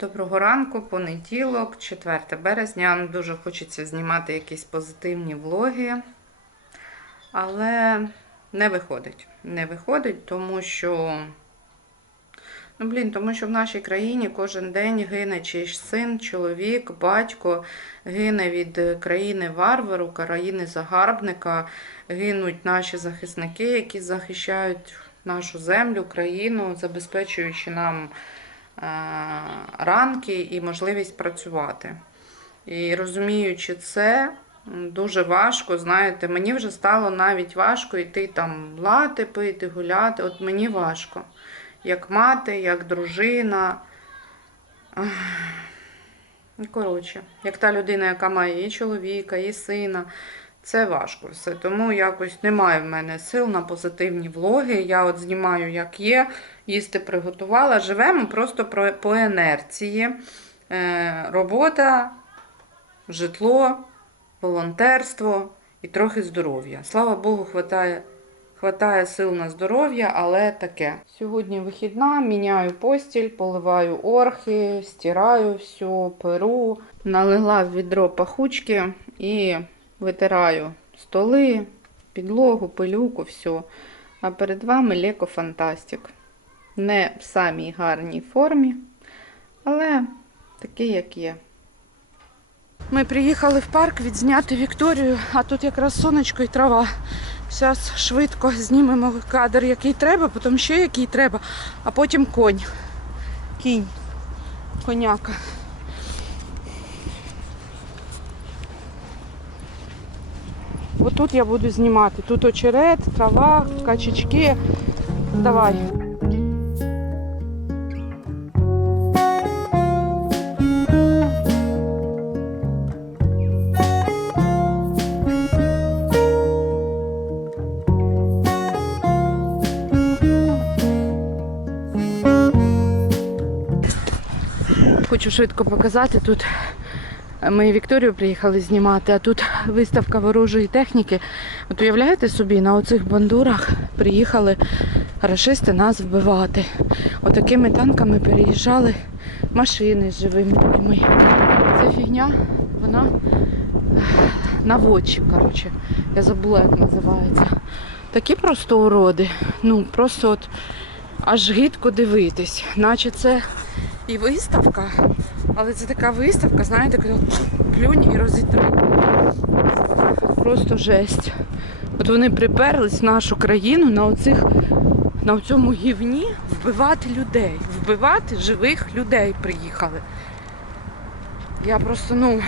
Доброго ранку, понеділок, 4 березня. Дуже хочеться знімати якісь позитивні влоги, але не виходить. Не виходить, тому що. Ну, блін, тому що в нашій країні кожен день гине чийсь син, чоловік, батько, гине від країни варвару, країни загарбника, гинуть наші захисники, які захищають нашу землю, країну, забезпечуючи нам ранки і можливість працювати. І розуміючи це, дуже важко, знаєте, мені вже стало навіть важко йти там лати пити, гуляти. От мені важко. Як мати, як дружина. Ну, Коротше, як та людина, яка має і чоловіка, і сина. Це важко все. Тому якось немає в мене сил на позитивні влоги. Я от знімаю, як є, їсти приготувала. Живемо просто по інерції. Е, робота, житло, волонтерство і трохи здоров'я. Слава Богу, хватає, хватає сил на здоров'я, але таке. Сьогодні вихідна, міняю постіль, поливаю орхи, стираю все, перу, налила в відро пахучки і витираю столи, підлогу, пилюку, все. А перед вами Леко Фантастик. Не в самій гарній формі, але такий, як є. Ми приїхали в парк відзняти Вікторію, а тут якраз сонечко і трава. Зараз швидко знімемо кадр, який треба, потім ще який треба, а потім конь. Кінь. Коняка. Отут я буду знімати. Тут очерет, трава, качечки. Давай. Хочу швидко показати тут. Ми Вікторію приїхали знімати, а тут виставка ворожої техніки. От уявляєте собі, на оцих бандурах приїхали рашисти нас вбивати. Отакими танками переїжджали машини з живими людьми. Ця фігня, вона наводчик, коротше. Я забула, як називається. Такі просто уроди. Ну, просто от аж гидко дивитись. Наче це і виставка, але це така виставка, знаєте, коли плюнь і розітри. Просто жесть. От вони приперлись в нашу країну на оцих, на цьому гівні вбивати людей. Вбивати живих людей приїхали. Я просто, ну,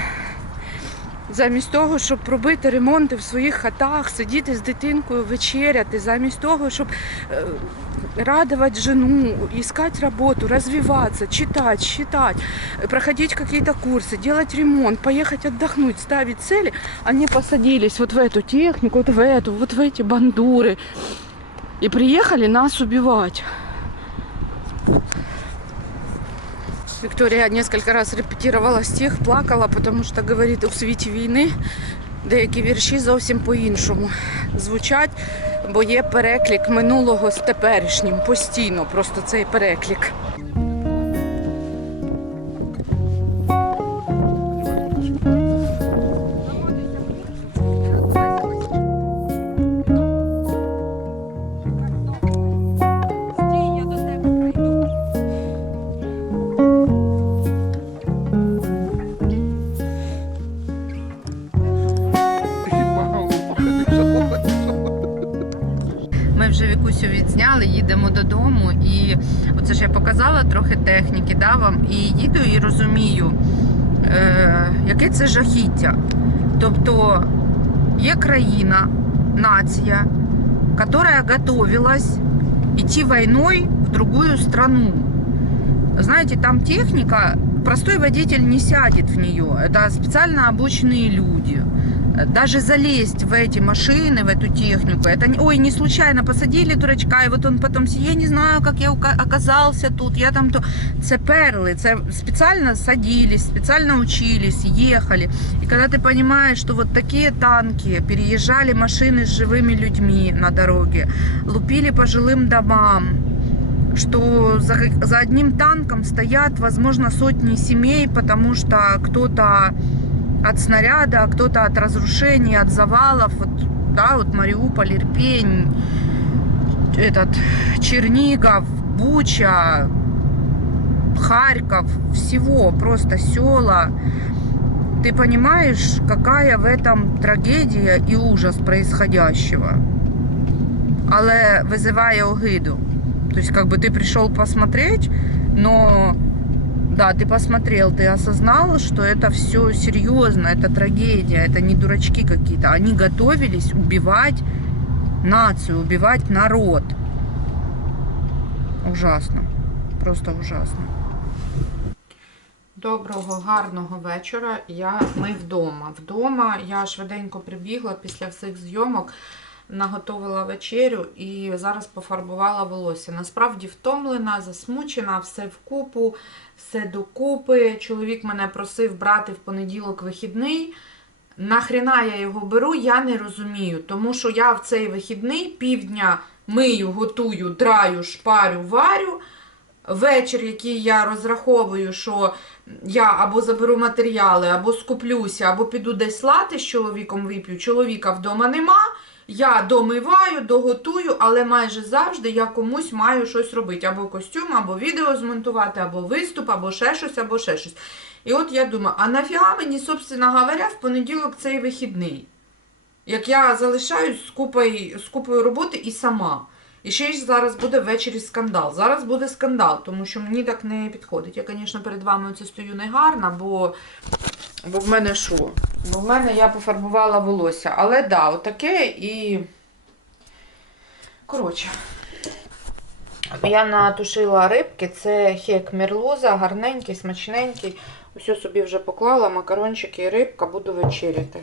замість того, щоб робити ремонти в своїх хатах, сидіти з дитинкою, вечеряти, замість того, щоб е, радовать жену, искать работу, развиваться, читать, считать, э, проходить какие-то курсы, делать ремонт, поехать отдохнуть, ставить цели, они посадились вот в эту технику, вот в эту, вот в эти бандуры и приехали нас убивать. Виктория несколько раз репетировала стих, плакала, потому что говорит, у світі війни деякі вірші зовсім по-іншому звучать, бо є переклік минулого з теперішнім постійно, просто цей переклик. Вікусю відзняли, їдемо додому, і оце ж я показала трохи техніки, да, вам, і їду і розумію, е, яке це жахіття. Тобто є країна, нація, яка готовилась идти войной в другую страну. Знаете, там техника, простой водитель не сядет в нее. Это специально обученные люди. Даже залезть в эти машины, в эту технику, это, ой, не случайно посадили дурачка, и вот он потом, я не знаю, как я оказался тут, я там то... Це перли, це специально садились, специально учились, ехали. И когда ты понимаешь, что вот такие танки переезжали машины с живыми людьми на дороге, лупили по жилым домам, что за, за одним танком стоят, возможно, сотни семей, потому что кто-то от снаряда, кто-то от разрушений, от завалов. Вот, да, вот Мариуполь, Ирпень, этот Чернигов, Буча, Харьков, всего, просто села. Ты понимаешь, какая в этом трагедія і ужас происходящего. Але вызывая огиду. То есть, как бы ты пришел посмотреть, но да, ты посмотрел, ты осознал, что это все серьезно, это трагедия, это не дурачки какие-то. Они готовились убивать нацию, убивать народ. Ужасно. Просто ужасно. Доброго, гарного вечора. Я, ми вдома. Вдома я швиденько прибігла після всіх зйомок, Наготовила вечерю і зараз пофарбувала волосся. Насправді втомлена, засмучена, все вкупу, все докупи. Чоловік мене просив брати в понеділок вихідний. Нахрена я його беру, я не розумію. Тому що я в цей вихідний півдня мию, готую, драю, шпарю, варю. Вечір, який я розраховую, що я або заберу матеріали, або скуплюся, або піду десь лати з чоловіком вип'ю. Чоловіка вдома нема. Я домиваю, доготую, але майже завжди я комусь маю щось робити. Або костюм, або відео змонтувати, або виступ, або ще щось, або ще щось. І от я думаю, а нафіга мені, собственно говоря, в понеділок цей вихідний? Як я залишаюсь з купою, з купою роботи і сама. І ще ж зараз буде ввечері скандал. Зараз буде скандал, тому що мені так не підходить. Я, звісно, перед вами оце стою не гарна, бо, бо в мене що? Бо в мене я пофарбувала волосся. Але да, отаке і. Коротше. Я натушила рибки, це хек мерлуза, гарненький, смачненький. Усе собі вже поклала, макарончики і рибка, буду вечеряти.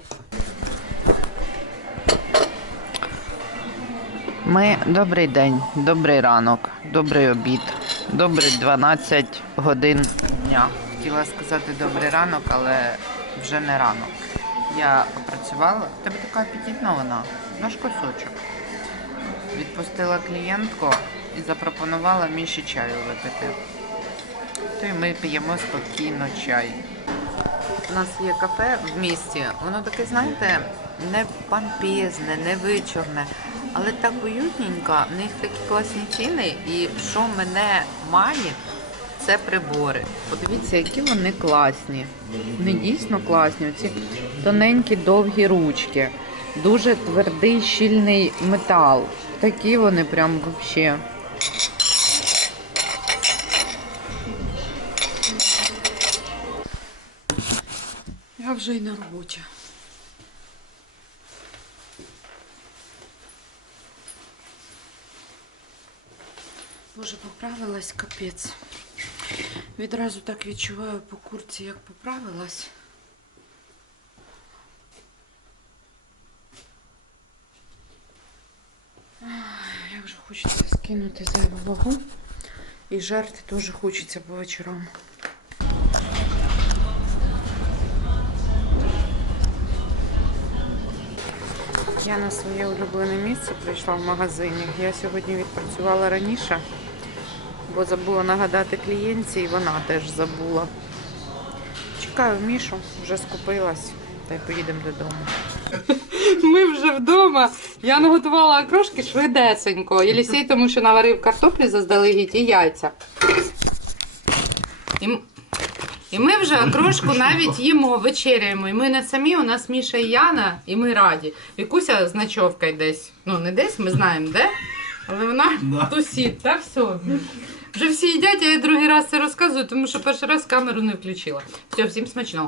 Ми добрий день, добрий ранок, добрий обід, добрий 12 годин дня. Хотіла сказати добрий ранок, але вже не ранок. Я попрацювала, тебе така апетитна вона, наш кусочок. Відпустила клієнтку і запропонувала Міші чаю випити. То й ми п'ємо спокійно чай. У нас є кафе в місті, воно таке, знаєте, не помпезне, не вичорне, але так уютненько, в них такі класні ціни, і що мене має, це прибори. Подивіться, які вони класні. Вони дійсно класні. Оці тоненькі довгі ручки, дуже твердий, щільний метал. Такі вони прям взагалі. Я вже й на роботі. Боже, поправилась капець. Відразу так відчуваю по курці, як поправилась. Як же хочеться скинути зайву вагу. І жерти теж хочеться по вечорам. Я на своє улюблене місце прийшла в магазині. Я сьогодні відпрацювала раніше, бо забула нагадати клієнтці, і вона теж забула. Чекаю Мішу, вже скупилась, та й поїдемо додому. Ми вже вдома. Я наготувала окрошки швидесенько. Єлісій, тому що наварив картоплі заздалегідь і яйця. І, і ми вже окрошку навіть їмо, вечеряємо. І ми не самі, у нас Міша і Яна, і ми раді. Вікуся з ночовкою десь. Ну, не десь, ми знаємо де. Але вона тусить, та все. Вже всі їдять, я другий раз це розказую, тому що перший раз камеру не включила. Все, всім смачного.